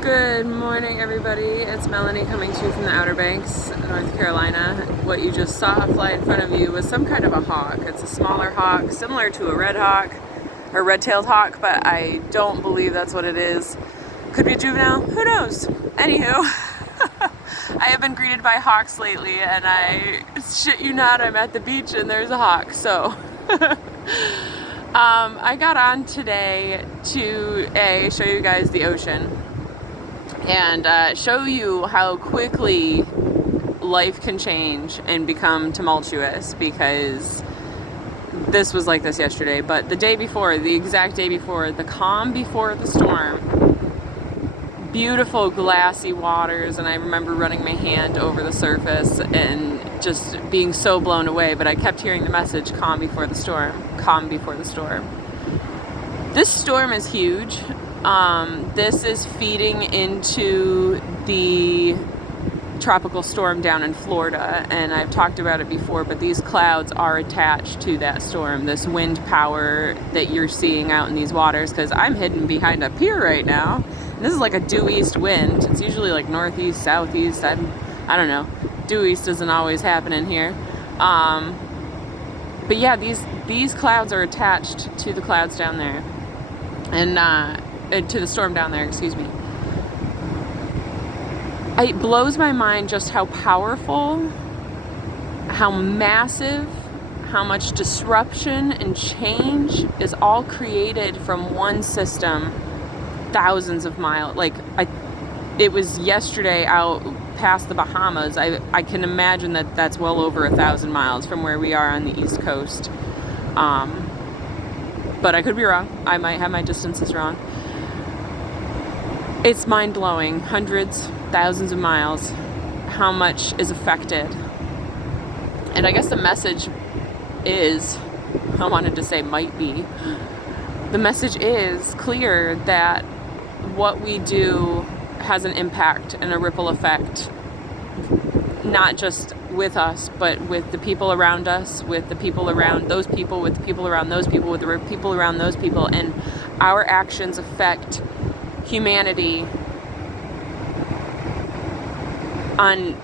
Good morning, everybody. It's Melanie coming to you from the Outer Banks, North Carolina. What you just saw fly in front of you was some kind of a hawk. It's a smaller hawk, similar to a red hawk or red-tailed hawk, but I don't believe that's what it is. Could be a juvenile, who knows? Anywho, I have been greeted by hawks lately, and I shit you not, I'm at the beach and there's a hawk, so. I got on today to show you guys the ocean and show you how quickly life can change and become tumultuous, because this was like this yesterday, but the day before, the exact day before, the calm before the storm, beautiful glassy waters, and I remember running my hand over the surface and just being so blown away, but I kept hearing the message, calm before the storm, calm before the storm. This storm is huge. This is feeding into the tropical storm down in Florida, and I've talked about it before, but these clouds are attached to that storm, this wind power that you're seeing out in these waters, because I'm hidden behind a pier right now. And this is like a due east wind. It's usually like northeast, southeast, I don't know. Due east isn't always happening here. But yeah, these clouds are attached to the clouds down there, and to the storm down there, excuse me. It blows my mind just how powerful, how massive, how much disruption and change is all created from one system thousands of miles. Like, it was yesterday out past the Bahamas. I can imagine that that's well over 1,000 miles from where we are on the East Coast. But I could be wrong. I might have my distances wrong. It's mind-blowing. Hundreds, thousands of miles, how much is affected. And I guess the message is, I wanted to say might be, the message is clear that what we do has an impact and a ripple effect, not just with us, but with the people around us, with the people around those people, with the people around those people, with the people around those people, and our actions affect humanity on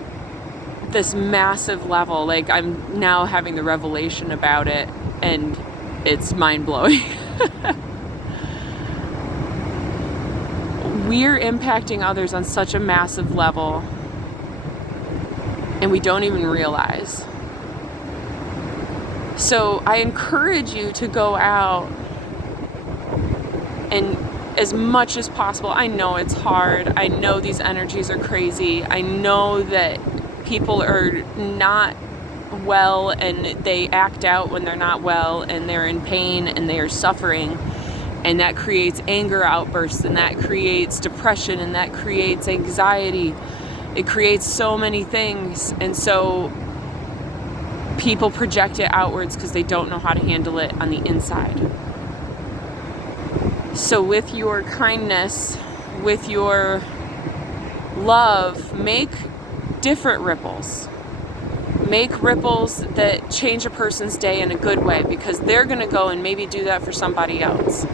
this massive level. Like, I'm now having the revelation about it, and it's mind-blowing. We're impacting others on such a massive level, and we don't even realize. So I encourage you to go out and, as much as possible, I know it's hard, I know these energies are crazy, I know that people are not well and they act out when they're not well, and they're in pain and they are suffering, and that creates anger outbursts, and that creates depression, and that creates anxiety. It creates so many things, and so people project it outwards because they don't know how to handle it on the inside. So with your kindness, with your love, make different ripples. Make ripples that change a person's day in a good way, because they're going to go and maybe do that for somebody else.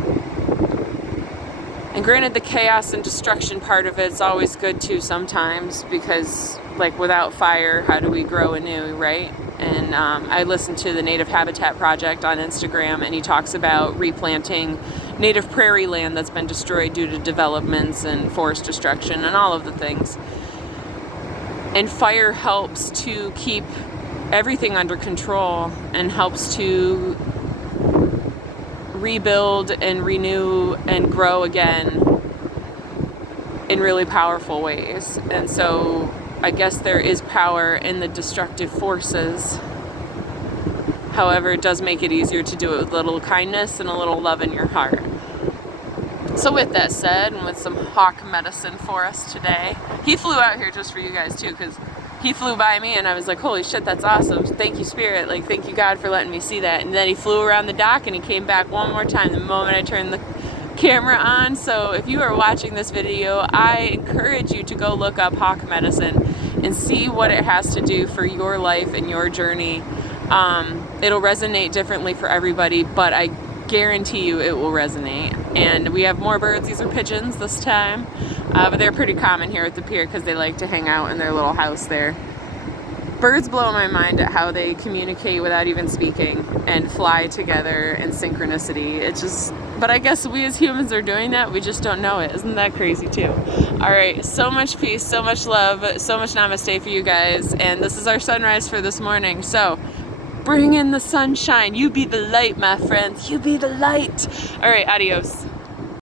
And granted, the chaos and destruction part of it's always good too sometimes, because, like, without fire, how do we grow anew, right? And I listened to the Native Habitat Project on Instagram, and he talks about replanting native prairie land that's been destroyed due to developments and forest destruction and all of the things. And fire helps to keep everything under control and helps to rebuild and renew and grow again in really powerful ways. And so I guess there is power in the destructive forces. However, it does make it easier to do it with a little kindness and a little love in your heart. So with that said, and with some hawk medicine for us today, he flew out here just for you guys too, because he flew by me and I was like, holy shit, that's awesome. Thank you, Spirit. Like, thank you, God, for letting me see that. And then he flew around the dock and he came back one more time the moment I turned the camera on. So if you are watching this video, I encourage you to go look up hawk medicine and see what it has to do for your life and your journey. It'll resonate differently for everybody, but I guarantee you it will resonate. And we have more birds. These are pigeons this time, but they're pretty common here at the pier because they like to hang out in their little house there. Birds blow my mind at how they communicate without even speaking and fly together in synchronicity. It just, but I guess we as humans are doing that. We just don't know it. Isn't that crazy too? All right, so much peace, so much love, so much namaste for you guys. And this is our sunrise for this morning. So bring in the sunshine. You be the light, my friends. You be the light. All right, adios.